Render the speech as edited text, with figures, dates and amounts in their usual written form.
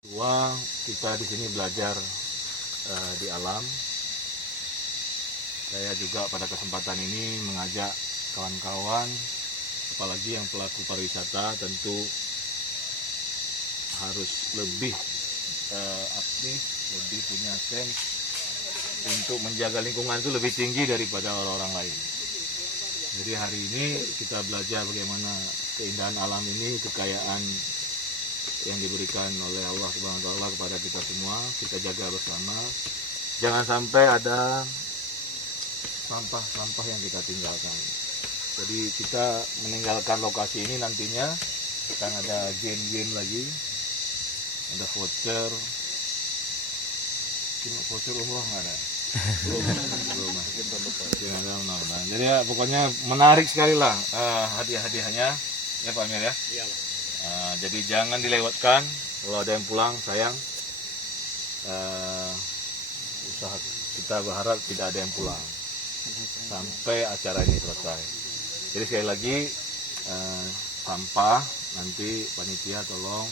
Dua, kita di sini belajar di alam. Saya juga pada kesempatan ini mengajak kawan-kawan, apalagi yang pelaku pariwisata, tentu harus lebih aktif, lebih punya sense untuk menjaga lingkungan itu lebih tinggi daripada orang-orang lain. Jadi hari ini kita belajar bagaimana keindahan alam ini, kekayaan yang diberikan oleh Allah Subhanahu wa Ta'ala kepada kita semua, kita jaga bersama. Jangan sampai ada sampah-sampah yang kita tinggalkan. Jadi kita meninggalkan lokasi ini nantinya akan ada game-game lagi, ada voucher. Voucher umroh nggak ada? belum. Jadi ya, pokoknya menarik sekali lah hadiah-hadiahnya ya Pak Amir ya. Iya, Pak. Jadi jangan dilewatkan. Kalau ada yang pulang, sayang. Usaha kita berharap tidak ada yang pulang sampai acara ini selesai. Jadi sekali lagi, sampah nanti panitia tolong